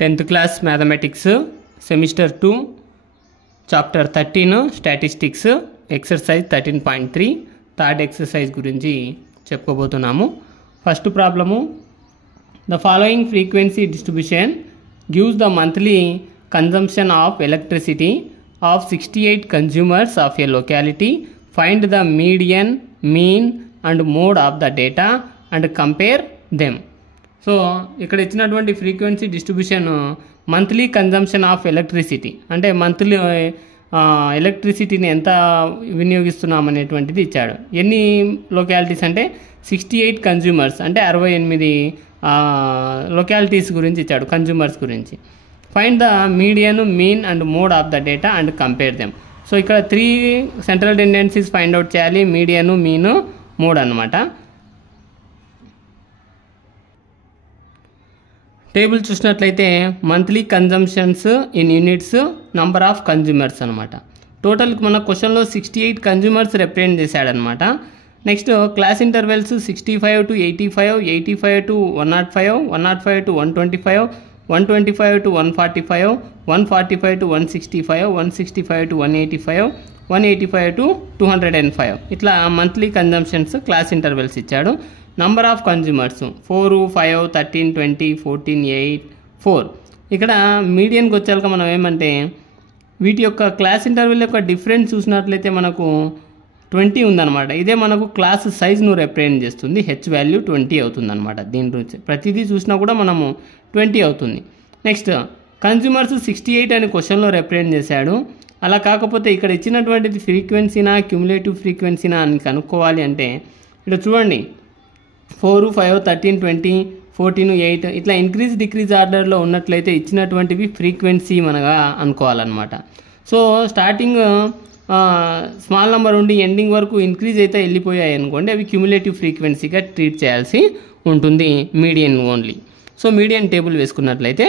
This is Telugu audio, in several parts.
10th class mathematics semester 2 chapter 13 statistics exercise 13.3 third exercise గురించి చెప్పుకోబోతున్నాము. First problem, the following frequency distribution gives the monthly consumption of electricity of 68 consumers of a locality. Find the median, mean and mode of the data and compare them. So ఇక్కడ ఇచ్చినటువంటి frequency distribution monthly consumption of electricity, అంటే మంత్లీ ఎలక్ట్రిసిటీని ఎంత వినియోగిస్తున్నాం అనేటువంటిది ఇచ్చాడు. ఎన్ని లొకాలిటీస్ అంటే 68 కన్జ్యూమర్స్, అంటే 68 లొకాలిటీస్ గురించి ఇచ్చాడు, కన్జ్యూమర్స్ గురించి. Find the median, mean and mode of the data and compare them. So ఇక్కడ 3 సెంట్రల్ టెండెన్సీస్ ఫైండ్ అవుట్ చేయాలి, మీడియన్, మీన్, మోడ్ అనమాట. టేబుల్ చూసినట్లయితే monthly consumptions in units, number of consumers అనమాట. టోటల్ మన క్వశ్చన్లో 68 కన్జ్యూమర్స్ రిప్రజెంట్ చేశాడనమాట. Next class intervals 65 to 85, 85 to 105, 105 to 125, 125 to 145, 145 to 165, 165 to 185, 185 to 205. ఇట్లా మంత్లీ కన్జంప్షన్స్ క్లాస్ ఇంటర్వెల్స్ ఇచ్చాడు. Number of consumers 4, 5, 13, 20, 14, 8, 4. ఇక్కడ మీడియన్కి వచ్చాక మనం ఏమంటే వీటి యొక్క క్లాస్ ఇంటర్వెల్ యొక్క డిఫరెన్స్ చూసినట్లయితే మనకు 20 ఉందన్నమాట. ఇదే మనకు క్లాస్ సైజ్ను రిప్రజెంట్ చేస్తుంది, హెచ్ వాల్యూ 20 అవుతుంది అనమాట. దీని గురించి ప్రతిదీ చూసినా కూడా మనము 20 అవుతుంది. నెక్స్ట్ కన్జ్యూమర్స్ 68 అని క్వశ్చన్లో రిప్రజెంట్ చేశాడు. అలా కాకపోతే ఇక్కడ ఇచ్చినటువంటిది ఫ్రీక్వెన్సీనా క్యుములేటివ్ ఫ్రీక్వెన్సీనా అని కనుక్కోవాలి అంటే ఇక్కడ చూడండి, 4, 5, 13, 20, 14, 8 ఇట్లా ఇంక్రీజ్ డిక్రీజ్ ఆర్డర్లో ఉన్నట్లయితే ఇచ్చినటువంటివి ఫ్రీక్వెన్సీ మనగా అనుకోవాలన్నమాట. సో స్టార్టింగ్ స్మాల్ నెంబర్ ఉండి ఎండింగ్ వరకు ఇంక్రీజ్ అయితే వెళ్ళిపోయాయి అనుకోండి, అవి క్యుములేటివ్ ఫ్రీక్వెన్సీగా ట్రీట్ చేయాల్సి ఉంటుంది, median only. So median table వేసుకున్నట్లయితే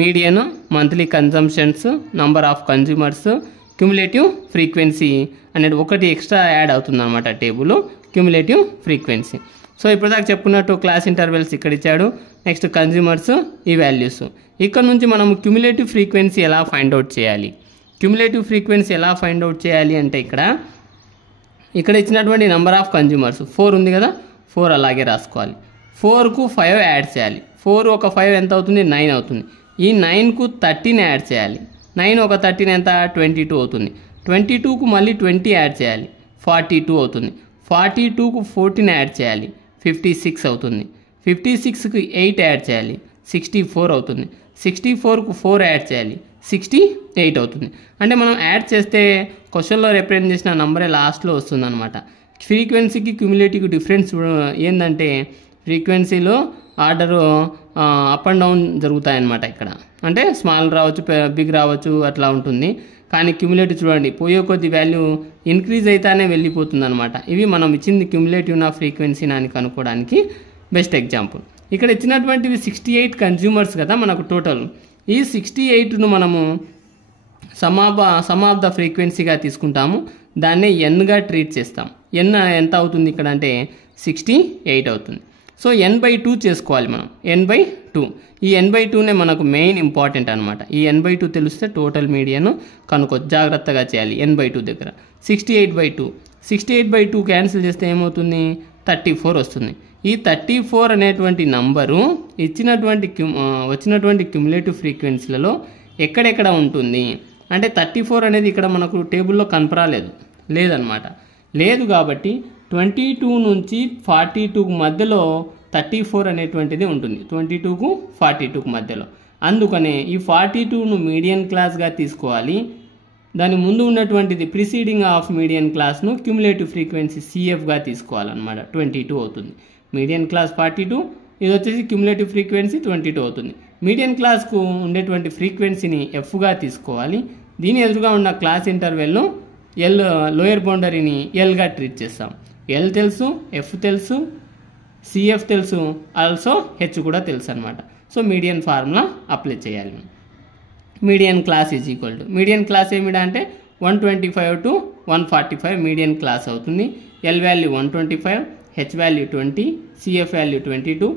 median, monthly consumptions, number of consumers, cumulative frequency అనేది ఒకటి ఎక్స్ట్రా యాడ్ అవుతుంది అనమాట టేబుల్, క్యుములేటివ్ ఫ్రీక్వెన్సీ. సో ఇప్పటిదాకా చెప్పుకున్నట్టు క్లాస్ ఇంటర్వెల్స్ ఇక్కడ ఇచ్చాడు, నెక్స్ట్ కన్జ్యూమర్స్ ఈ వాల్యూస్. ఇక్కడ నుంచి మనం క్యుములేటివ్ ఫ్రీక్వెన్సీ ఎలా ఫైండ్ అవుట్ చేయాలి, క్యుములేటివ్ ఫ్రీక్వెన్సీ ఎలా ఫైండ్ అవుట్ చేయాలి అంటే ఇక్కడ ఇచ్చినటువంటి నెంబర్ ఆఫ్ కన్జ్యూమర్స్ 4 ఉంది కదా, 4 అలాగే రాసుకోవాలి. 4కు 5 యాడ్ చేయాలి. 4 ఒక 5 ఎంత అవుతుంది, 9 అవుతుంది. ఈ 9కు 13 యాడ్ చేయాలి. 9 ఒక 13 ఎంత, 22 అవుతుంది. 22కు మళ్ళీ 20 యాడ్ చేయాలి, 42 అవుతుంది. 42కు 14 యాడ్ చేయాలి, 56 అవుతుంది. 56కి 8 యాడ్ చేయాలి, 64 అవుతుంది. 64కు 4 యాడ్ చేయాలి, 68 అవుతుంది. అంటే మనం యాడ్ చేస్తే క్వశ్చన్లో రిప్రజెంట్ చేసిన నంబరే లాస్ట్లో వస్తుంది అనమాట. ఫ్రీక్వెన్సీకి క్యుములేటివ్ డిఫరెన్స్ ఏంటంటే ఫ్రీక్వెన్సీలో ఆర్డరు అప్ అండ్ డౌన్ జరుగుతాయన్నమాట. ఇక్కడ అంటే స్మాల్ రావచ్చు, బిగ్ రావచ్చు, అట్లా ఉంటుంది. కానీ క్యుములేటివ్ చూడండి, పోయే కొద్ది వాల్యూ ఇంక్రీజ్ అయితేనే వెళ్ళిపోతుంది అనమాట. ఇవి మనం ఇచ్చింది క్యుములేటివ్ నా ఫ్రీక్వెన్సీ అని కనుక్కోవడానికి బెస్ట్ ఎగ్జాంపుల్. ఇక్కడ ఇచ్చినటువంటివి 68 కన్జ్యూమర్స్ కదా మనకు టోటల్. ఈ 68ను మనము సమ్ ఆఫ్ ద ఫ్రీక్వెన్సీగా తీసుకుంటాము, దాన్నే ఎన్గా ట్రీట్ చేస్తాం. ఎన్ ఎంత అవుతుంది ఇక్కడ అంటే 68 అవుతుంది. సో n/2 చేసుకోవాలి మనం, n/2. ఈ n/2నే మనకు మెయిన్ ఇంపార్టెంట్ అనమాట. ఈ n/2 తెలిస్తే టోటల్ మీడియన్ జాగ్రత్తగా చేయాలి. n/2 దగ్గర 68/2, 68/2 క్యాన్సిల్ చేస్తే ఏమవుతుంది, 34 వస్తుంది. ఈ 34 అనేటువంటి నంబరు వచ్చినటువంటి క్యుములేటివ్ ఫ్రీక్వెన్సీలలో ఎక్కడెక్కడ ఉంటుంది అంటే 34 అనేది ఇక్కడ మనకు టేబుల్లో లేదనమాట. లేదు కాబట్టి 22 నుంచి 42కు మధ్యలో 34 అనేటువంటిది ఉంటుంది, 22కు 42కు మధ్యలో. అందుకనే ఈ 42ను మీడియన్ క్లాస్గా తీసుకోవాలి. దాని ముందు ఉన్నటువంటిది ప్రిసీడింగ్ ఆఫ్ మీడియన్ క్లాస్ను క్యుములేటివ్ ఫ్రీక్వెన్సీ CFగా తీసుకోవాలన్నమాట. 22 అవుతుంది మీడియన్ క్లాస్ 42, ఇది వచ్చేసి క్యుములేటివ్ ఫ్రీక్వెన్సీ 22 అవుతుంది. మీడియన్ క్లాస్కు ఉండేటువంటి ఫ్రీక్వెన్సీని Fగా తీసుకోవాలి. దీని ఎదురుగా ఉన్న క్లాస్ ఇంటర్వెల్ను లోయర్ బౌండరీని Lగా ట్రీట్ చేస్తాం. L తెలుసు, F తెలుసు, CF తెలుసు, ఆల్సో H కూడా తెలుసు అనమాట. సో మీడియన్ ఫార్ములా అప్లై చేయాలి. Median class is equal to, median class ఏమిటా అంటే 125 to 145 మీడియన్ క్లాస్ అవుతుంది. L value 125, H value 20, CF value 22,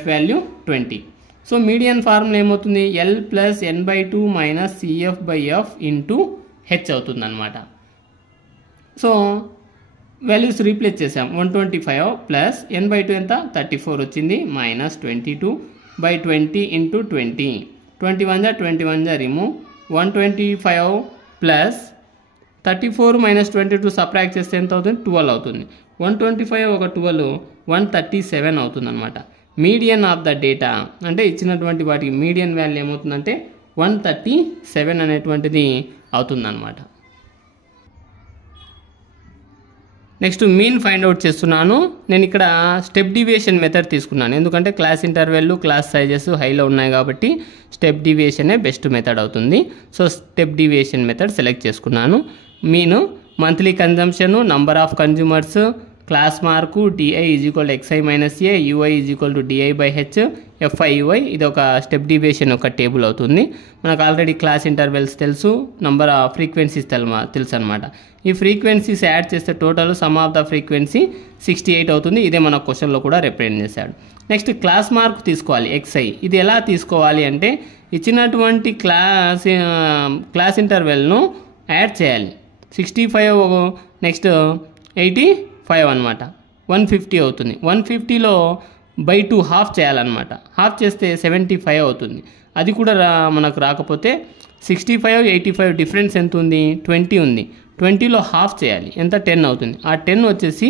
F value 20. So median formula ఏమవుతుంది, L plus n/2 minus CF/F into H అవుతుంది అనమాట. సో వాల్యూస్ రీప్లేస్ చేసాం. 125 ప్లస్ n/2 ఎంత 34 వచ్చింది, minus 22/20 into 20, 21 remove, 125 plus 34 minus 22 subtract చేస్తే ఎంత అవుతుంది, 12 అవుతుంది. 125 ఒక 12 137 అవుతుంది అనమాట. మీడియన్ ఆఫ్ ద డేటా అంటే ఇచ్చినటువంటి వాటికి మీడియన్ వాల్యూ ఏమవుతుందంటే 137 అనేటువంటిది అవుతుందన్నమాట. నెక్స్ట్ మీన్ ఫైండ్ అవుట్ చేస్తున్నాను. నేను ఇక్కడ స్టెప్ డివియేషన్ మెథడ్ తీసుకున్నాను, ఎందుకంటే క్లాస్ ఇంటర్వెల్ క్లాస్ సైజెస్ హైలో ఉన్నాయి కాబట్టి స్టెప్ డివియేషనే బెస్ట్ మెథడ్ అవుతుంది. So step deviation method select చేసుకున్నాను. Mean, monthly consumption, number of consumers, class mark, d i is equal to x i minus A, u i is equal to d i h, f i u i. ఇది ఒక స్టెప్ డివియేషన్ ఒక టేబుల్ అవుతుంది. మనకు ఆల్రెడీ క్లాస్ ఇంటర్వెల్స్ తెలుసు, నంబర్ ఆఫ్ ఫ్రీక్వెన్సీస్ తెలుసు అనమాట. ఈ ఫ్రీక్వెన్సీస్ యాడ్ చేస్తే total sum of the frequency 68 అవుతుంది. ఇదే మన క్వశ్చన్లో కూడా రిప్రజెంట్ చేశాడు. నెక్స్ట్ క్లాస్ మార్క్ తీసుకోవాలి, ఎక్స్ఐ. ఇది ఎలా తీసుకోవాలి అంటే ఇచ్చినటువంటి క్లాస్ ఇంటర్వెల్ను యాడ్ చేయాలి. 65 నెక్స్ట్ 85 అనమాట, 150 అవుతుంది. 150లో బై 2 హాఫ్ చేయాలన్నమాట. హాఫ్ చేస్తే 75 అవుతుంది. అది కూడా మనకు రాకపోతే 65, 85 డిఫరెన్స్ ఎంత ఉంది, 20 ఉంది. 20లో హాఫ్ చేయాలి, ఎంత 10 అవుతుంది. ఆ 10 వచ్చేసి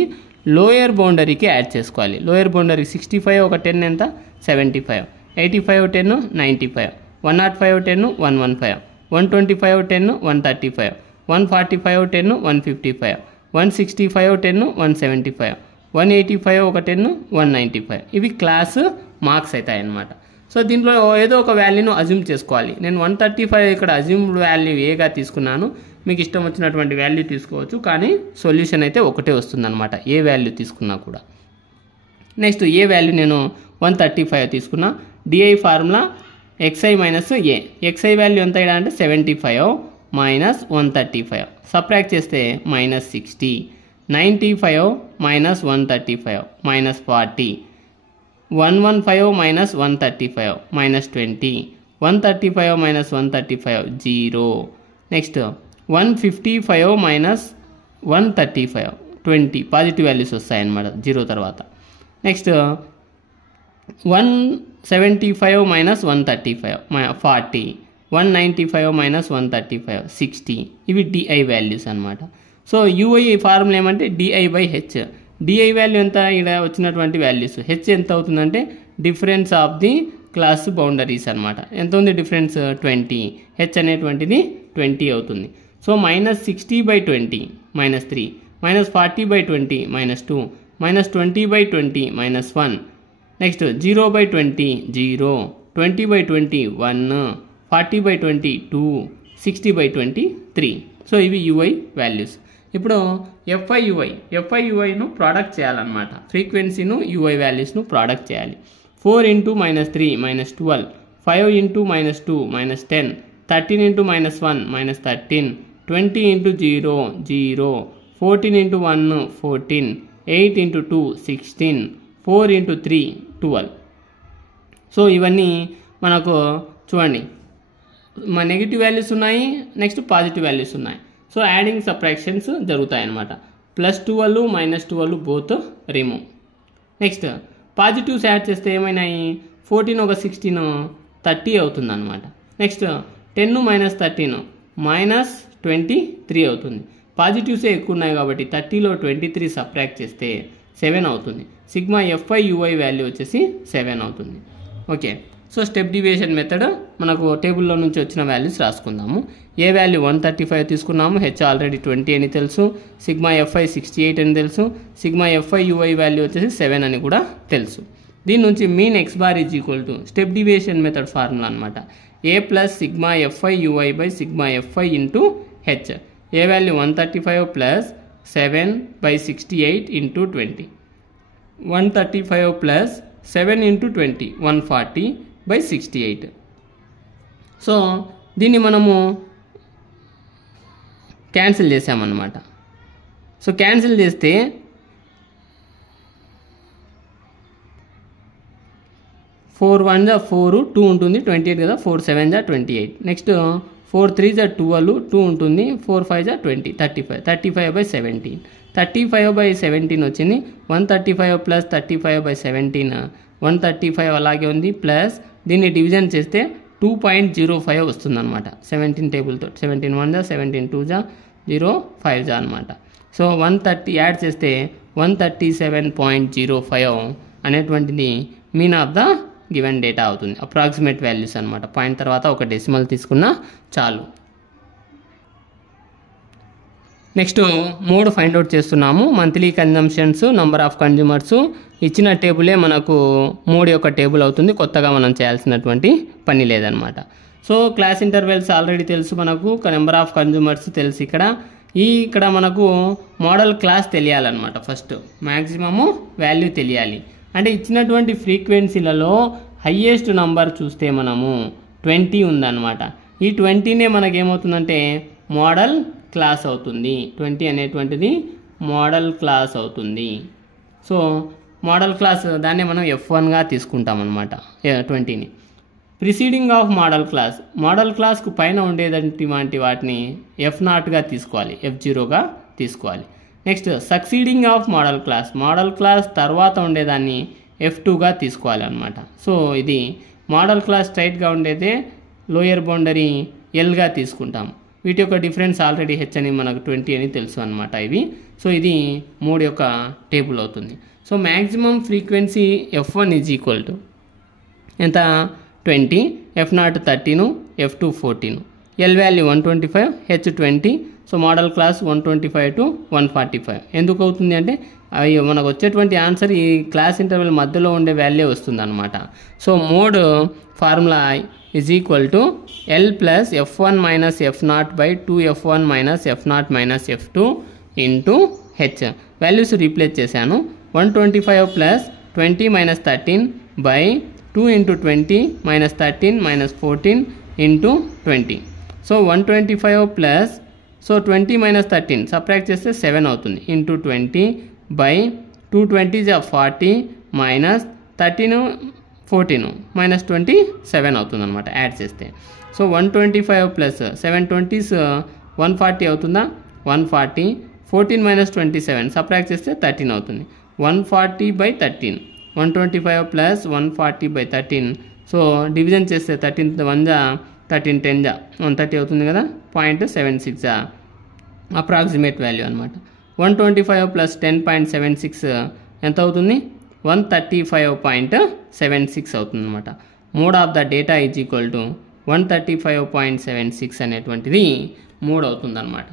లోయర్ బౌండరీకి యాడ్ చేసుకోవాలి. లోయర్ బౌండరీ 65 ఒక 10 ఎంత 75, 85 10 95, 105 10 115, 125 10 135, 145 10 155, 165 10 175, 185 ఒక 10 195. ఇవి క్లాస్ మార్క్స్ అవుతాయి అన్నమాట. సో దీంట్లో ఏదో ఒక వాల్యూను అజ్యూమ్ చేసుకోవాలి. నేను 135 ఇక్కడ అజ్యూమ్డ్ వాల్యూ ఏగా తీసుకున్నాను. మీకు ఇష్టం వచ్చినటువంటి వాల్యూ తీసుకోవచ్చు, కానీ సొల్యూషన్ అయితే ఒకటే వస్తుందన్నమాట ఏ వాల్యూ తీసుకున్నా కూడా. నెక్స్ట్ ఏ వాల్యూ నేను 135 తీసుకున్నా. డిఐ ఫార్ములా ఎక్స్ఐ మైనస్ ఏ. ఎక్స్ఐ వాల్యూ ఎంత అంటే 75 మైనస్ 135, సబ్ట్రాక్ట్ చేస్తే minus 60, 95 minus 135 minus 40, 115 minus 135 minus 20, 135 minus 135 0. Next 155 minus 135 20, positive values వస్తాయన్నమాట 0 తర్వాత. Next 175 minus 135 40, 195 minus 135 60. ఇవి డిఐ వాల్యూస్ అనమాట. సో యూఐ ఫార్ములా ఏమంటే డిఐ/హెచ్. డిఐ వాల్యూ ఎంత, ఇక్కడ వచ్చినటువంటి వాల్యూస్. హెచ్ ఎంత అవుతుందంటే difference of the class boundaries అనమాట. ఎంత ఉంది డిఫరెన్స్ 20. హెచ్ అనేటువంటిది 20 అవుతుంది. So minus 60/20 minus 3, minus 40/20 minus 2, minus 20/20 minus 1. Next 0/20 0, 20/20 1, 40/20 2, 60/20 3. So ఇవి యూఐ వాల్యూస్. ఇప్పుడు ఎఫ్ఐయుఐను ప్రోడక్ట్ చేయాలన్నమాట. ఫ్రీక్వెన్సీను యూఐ వాల్యూస్ను ప్రోడక్ట్ చేయాలి. 4 into -3 -12, 5 into -2 -10, 13 into -1 -13, 20 into 0 0, 14 into 1 14, 8 into 2 16, 4 into 3 12. So ఇవన్నీ మనకు చూడండి, మా నెగిటివ్ వాల్యూస్ ఉన్నాయి, నెక్స్ట్ పాజిటివ్ వాల్యూస్ ఉన్నాయి. సో యాడింగ్ సబ్ట్రాక్షన్స్ జరుగుతాయి అన్నమాట. +12 -12 both remove. Next positives add చేస్తే ఏమైనాయి, 14 ఒక 16 30 అవుతుంది అనమాట. నెక్స్ట్ 10 -13 -23 అవుతుంది. పాజిటివ్సే ఎక్కువ ఉన్నాయి కాబట్టి 30లో 23 సబ్ట్రాక్ట్ చేస్తే 7 అవుతుంది. సిగ్మా ఎఫ్ఐయుఐ వాల్యూ వచ్చేసి 7 అవుతుంది. Okay, so step deviation method మనకు టేబుల్లో నుంచి వచ్చిన వాల్యూస్ రాసుకుందాము. ఏ వాల్యూ 135 తీసుకున్నాము, హెచ్ ఆల్రెడీ 20 అని తెలుసు, సిగ్మా ఎఫ్ఐ 68 అని తెలుసు, సిగ్మా ఎఫ్ఐయుఐ వాల్యూ వచ్చేసి 7 అని కూడా తెలుసు. దీని నుంచి mean x bar is equal to step deviation method formula అనమాట. A plus sigma f i u i by sigma f i into h. A value 135 plus 7/68 into 20, 135 plus 7 into 20 140/68. So దీన్ని మనము క్యాన్సిల్ చేసామన్నమాట. సో క్యాన్సిల్ చేస్తే 4 1 జా 4 2 ఉంటుంది 28 కదా 4 7 జా 28 నెక్స్ట్ 4 3 జా 12 2 ఉంటుంది 4 5 జా 20 35/17 35/17 వచ్చింది 135 ప్లస్ 35/17 135 అలాగే ఉంది ప్లస్ దీన్ని డివిజన్ చేస్తే 2.05 వస్తుంది అనమాట 17 టేబుల్తో 17 1 జా 17 2 జా 0 5 జా అనమాట సో 130 యాడ్ చేస్తే 137.05 అనేటువంటిది mean of the given data అవుతుంది అప్రాక్సిమేట్ వాల్యూస్ అనమాట పాయింట్ తర్వాత ఒక డెసిమల్ తీసుకున్నా చాలు నెక్స్ట్ 3 ఫైండ్ అవుట్ చేస్తున్నాము monthly consumptions number of consumers ఇచ్చిన టేబులే మనకు 3 యొక్క టేబుల్ అవుతుంది కొత్తగా మనం చేయాల్సినటువంటి పని లేదనమాట సో క్లాస్ ఇంటర్వెల్స్ ఆల్రెడీ తెలుసు మనకు నెంబర్ ఆఫ్ కన్జ్యూమర్స్ తెలుసు ఇక్కడ మనకు మోడల్ క్లాస్ తెలియాలన్నమాట ఫస్ట్ మ్యాక్సిమము వాల్యూ తెలియాలి అంటే ఇచ్చినటువంటి ఫ్రీక్వెన్సీలలో హయ్యెస్ట్ నంబర్ చూస్తే మనము 20 ఉందన్నమాట ఈ 20నే మనకేమవుతుందంటే మోడల్ క్లాస్ అవుతుంది 20 అనేటువంటిది మోడల్ క్లాస్ అవుతుంది సో మోడల్ క్లాస్ దాన్నే మనం F1గా తీసుకుంటాం అనమాట 20ని ప్రిసీడింగ్ ఆఫ్ మోడల్ క్లాస్కు పైన ఉండేటువంటి వాటిని F0గా తీసుకోవాలి F0గా తీసుకోవాలి next succeeding of modal class తర్వాత ఉండేదాన్ని F2గా తీసుకోవాలి అనమాట సో ఇది మోడల్ క్లాస్ స్ట్రైట్గా ఉండేదే లోయర్ బౌండరీ Lగా తీసుకుంటాం వీటి యొక్క డిఫరెన్స్ ఆల్రెడీ H అని మనకు 20 అని తెలుసు అనమాట ఇవి సో ఇది 3 యొక్క టేబుల్ అవుతుంది so maximum frequency F1 is equal to ఎంత 20 F0 13 F2 14 L value 125 H 20 so modal class 125 to 145 ఎందుకు అవుతుంది అంటే అవి మనకు వచ్చేటువంటి ఆన్సర్ ఈ క్లాస్ ఇంటర్వెల్ మధ్యలో ఉండే వాల్యూ వస్తుంది అనమాట so mode formula is equal to L plus F1 minus F0 by 2F1 minus F0 minus F2 into H values replace చేశాను 125 plus 20 minus 13 by 2 into 20 minus 13 minus 14 into 20 so 125 plus so 20 minus 13 subtract చేస్తే 7 అవుతుంది ఇంటూ 20 బై 220 జా 40 మైనస్ 13 14 మైనస్ 27 అవుతుంది అనమాట యాడ్ చేస్తే సో 125 ప్లస్ 720s 140 అవుతుందా 140 14 మైనస్ 27 సబ్ట్రాక్ట్ చేస్తే 13 అవుతుంది 140 by 13 125 plus 140 by 13 so division చేస్తే 13 1 జా 13 10 జా 130 అవుతుంది కదా 0.76 జా అప్రాక్సిమేట్ వాల్యూ అనమాట 125 ప్లస్ 10.76 ఎంత అవుతుంది 135.76 అవుతుంది అనమాట mode of the data is equal to 135.76 అనేటువంటిది మోడ్ అవుతుంది అనమాట